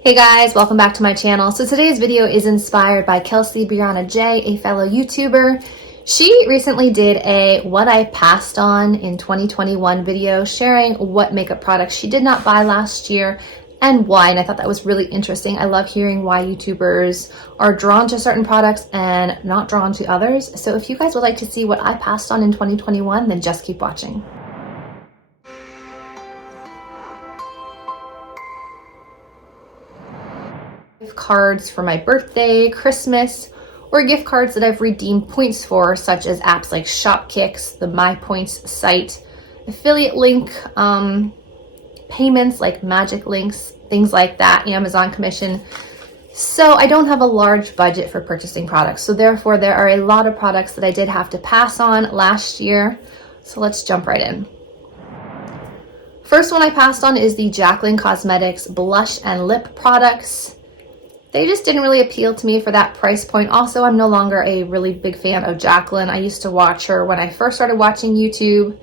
Hey guys, welcome back to my channel. So today's video is inspired by Kelsey Brianna J, a fellow YouTuber. She recently did a what I passed on in 2021 video sharing what makeup products she did not buy last year and why, and I thought that was really interesting. I love hearing why YouTubers are drawn to certain products and not drawn to others. So if you guys would like to see what I passed on in 2021, then just keep watching. Gift cards for my birthday, Christmas, or gift cards that I've redeemed points for, such as apps like Shopkicks, the My Points site, affiliate link, payments like Magic Links, things like that, Amazon commission. So I don't have a large budget for purchasing products. So therefore there are a lot of products that I did have to pass on last year. So let's jump right in. First one I passed on is the Jaclyn Cosmetics blush and lip products. They just didn't really appeal to me for that price point. Also, I'm no longer a really big fan of Jaclyn. I used to watch her when I first started watching YouTube,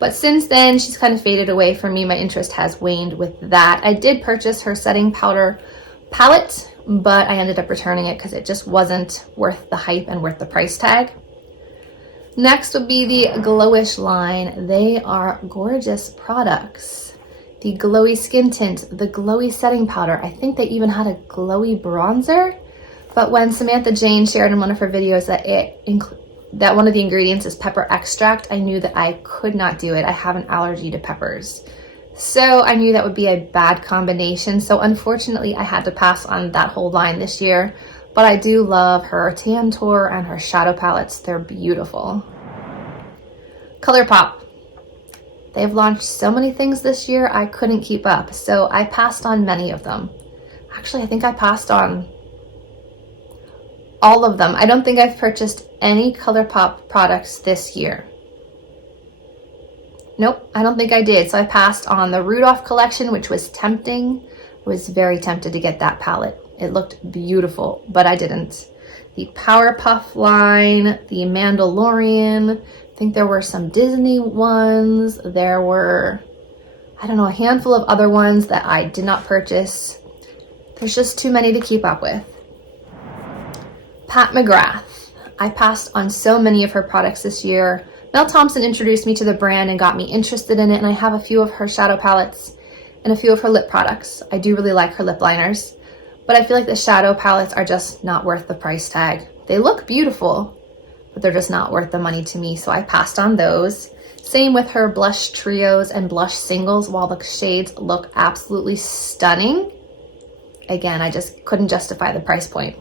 but since then she's kind of faded away from me. My interest has waned with that. I did purchase her setting powder palette, but I ended up returning it because it just wasn't worth the hype and worth the price tag. Next would be the Glowish line. They are gorgeous products. The glowy skin tint, the glowy setting powder. I think they even had a glowy bronzer. But when Samantha Jane shared in one of her videos that one of the ingredients is pepper extract, I knew that I could not do it. I have an allergy to peppers. So I knew that would be a bad combination. So unfortunately, I had to pass on that whole line this year. But I do love her Tantour and her shadow palettes. They're beautiful. Colourpop. They've launched so many things this year, I couldn't keep up. So I passed on many of them. Actually, I think I passed on all of them. I don't think I've purchased any Colourpop products this year. Nope, I don't think I did. So I passed on the Rudolph collection, which was tempting. I was very tempted to get that palette. It looked beautiful, but I didn't. The Powerpuff line, the Mandalorian, I think there were some Disney ones. There were, I don't know, a handful of other ones that I did not purchase. There's just too many to keep up with. Pat McGrath. I passed on so many of her products this year. Mel Thompson introduced me to the brand and got me interested in it, and I have a few of her shadow palettes and a few of her lip products. I do really like her lip liners, but I feel like the shadow palettes are just not worth the price tag. They look beautiful, but they're just not worth the money to me, so I passed on those. Same with her blush trios and blush singles. While the shades look absolutely stunning, again, I just couldn't justify the price point.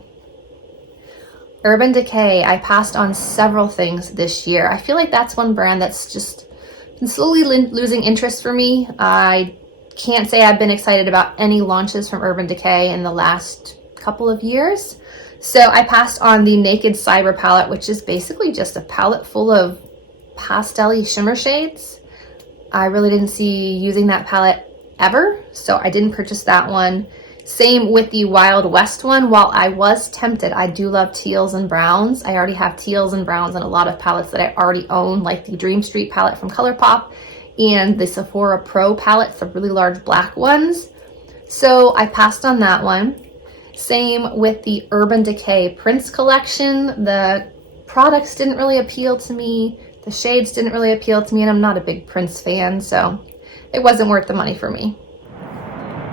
Urban Decay, I passed on several things this year. I feel like that's one brand that's just been slowly losing interest for me. I can't say I've been excited about any launches from Urban Decay in the last couple of years. So I passed on the Naked Cyber palette, which is basically just a palette full of pastel-y shimmer shades. I really didn't see using that palette ever, so I didn't purchase that one. Same with the Wild West one. While I was tempted, I do love teals and browns. I already have teals and browns in a lot of palettes that I already own, like the Dream Street palette from Colourpop and the Sephora Pro palettes, the really large black ones. So I passed on that one. Same with the Urban Decay Prince collection. The products didn't really appeal to me. The shades didn't really appeal to me, and I'm not a big Prince fan, so it wasn't worth the money for me.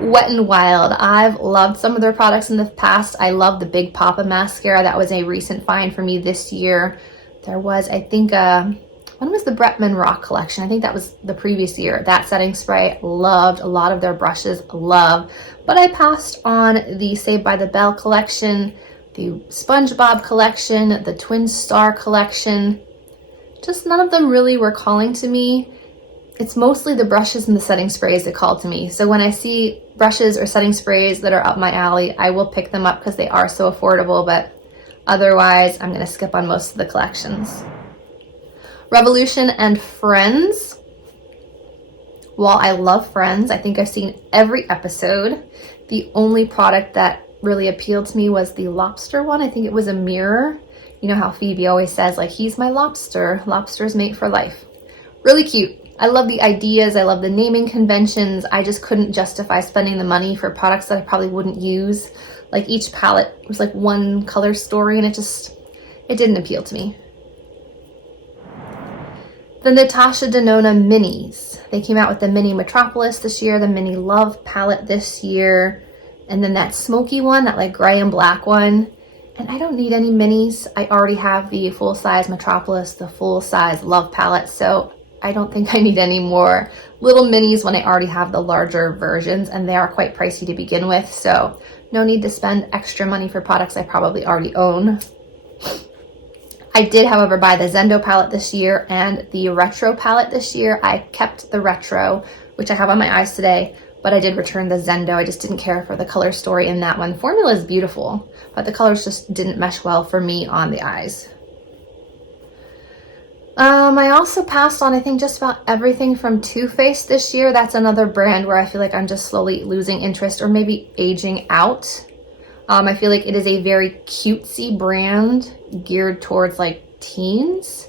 Wet n Wild. I've loved some of their products in the past. I love the Big Papa mascara. That was a recent find for me this year. There was, I think, when was the Bretman Rock collection? I think that was the previous year. That setting spray, loved. A lot of their brushes, love. But I passed on the Saved by the Bell collection, the SpongeBob collection, the Twin Star collection. Just none of them really were calling to me. It's mostly the brushes and the setting sprays that call to me. So when I see brushes or setting sprays that are up my alley, I will pick them up because they are so affordable, but otherwise I'm going to skip on most of the collections. Revolution and Friends. While I love Friends, I think I've seen every episode. The only product that really appealed to me was the lobster one. I think it was a mirror. You know how Phoebe always says, like, he's my lobster. Lobsters mate for life. Really cute. I love the ideas, I love the naming conventions. I just couldn't justify spending the money for products that I probably wouldn't use. Like each palette was like one color story and it didn't appeal to me. The Natasha Denona minis. They came out with the mini Metropolis this year, the mini Love palette this year, and then that smoky one, that like gray and black one. And I don't need any minis. I already have the full-size Metropolis, the full-size Love palette, so I don't think I need any more little minis when I already have the larger versions, and they are quite pricey to begin with, so no need to spend extra money for products I probably already own. I did, however, buy the Zendo palette this year and the Retro palette this year. I kept the Retro, which I have on my eyes today, but I did return the Zendo. I just didn't care for the color story in that one. The formula is beautiful, but the colors just didn't mesh well for me on the eyes. I also passed on, I think, just about everything from Too Faced this year. That's another brand where I feel like I'm just slowly losing interest or maybe aging out. I feel like it is a very cutesy brand geared towards like teens.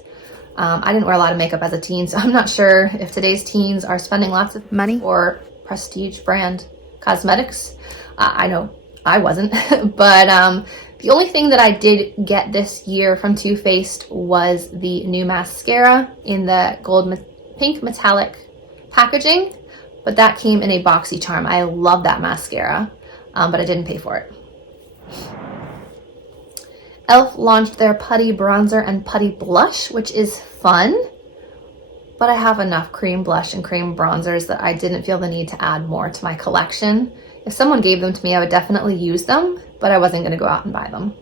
I didn't wear a lot of makeup as a teen, so I'm not sure if today's teens are spending lots of money for prestige brand cosmetics. I know I wasn't, but the only thing that I did get this year from Too Faced was the new mascara in the pink metallic packaging, but that came in a boxy charm. I love that mascara, but I didn't pay for it. e.l.f. launched their Putty Bronzer and Putty Blush, which is fun, but I have enough cream blush and cream bronzers that I didn't feel the need to add more to my collection. If someone gave them to me, I would definitely use them, but I wasn't going to go out and buy them.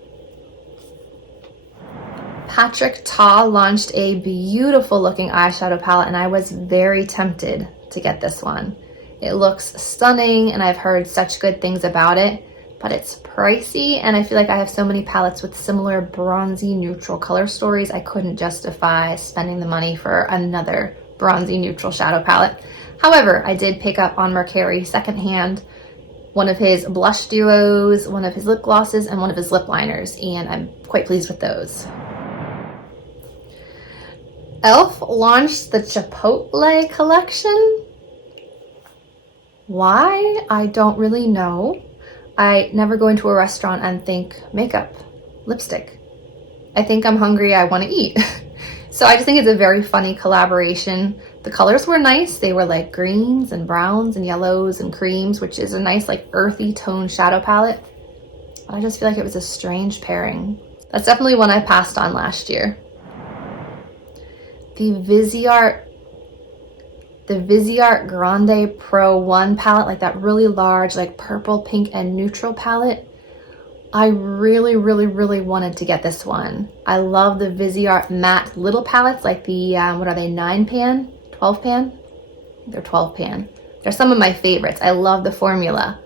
Patrick Ta launched a beautiful looking eyeshadow palette, and I was very tempted to get this one. It looks stunning, and I've heard such good things about it, but it's pricey, and I feel like I have so many palettes with similar bronzy neutral color stories, I couldn't justify spending the money for another bronzy neutral shadow palette. However, I did pick up on Mercari secondhand one of his blush duos, one of his lip glosses, and one of his lip liners, and I'm quite pleased with those. e.l.f. launched the Chipotle collection. Why? I don't really know. I never go into a restaurant and think makeup, lipstick. I think I'm hungry, I want to eat. So I just think it's a very funny collaboration. The colors were nice. They were like greens and browns and yellows and creams, which is a nice like earthy tone shadow palette. But I just feel like it was a strange pairing. That's definitely one I passed on last year. The Vizier Grande Pro 1 palette, like that really large, like purple, pink, and neutral palette. I really wanted to get this one. I love the Vizier matte little palettes, like the, what are they, 9 pan? 12 pan? They're 12 pan. They're some of my favorites. I love the formula,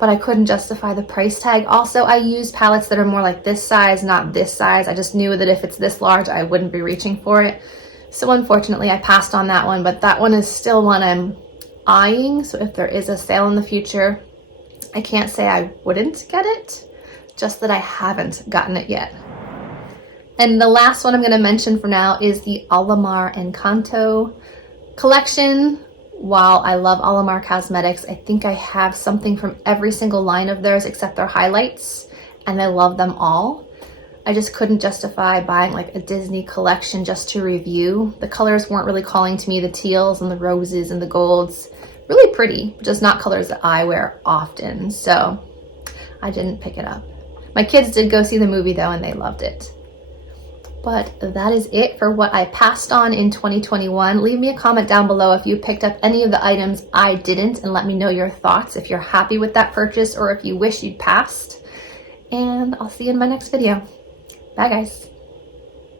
but I couldn't justify the price tag. Also, I use palettes that are more like this size, not this size. I just knew that if it's this large, I wouldn't be reaching for it. So unfortunately, I passed on that one, but that one is still one I'm eyeing. So if there is a sale in the future, I can't say I wouldn't get it, just that I haven't gotten it yet. And the last one I'm going to mention for now is the Alamar Encanto collection. While I love Alamar Cosmetics, I think I have something from every single line of theirs except their highlights, and I love them all. I just couldn't justify buying like a Disney collection just to review. The colors weren't really calling to me, the teals and the roses and the golds. Really pretty, just not colors that I wear often, so I didn't pick it up. My kids did go see the movie though, and they loved it. But that is it for what I passed on in 2021. Leave me a comment down below if you picked up any of the items I didn't, and let me know your thoughts, if you're happy with that purchase or if you wish you'd passed. And I'll see you in my next video. Bye guys.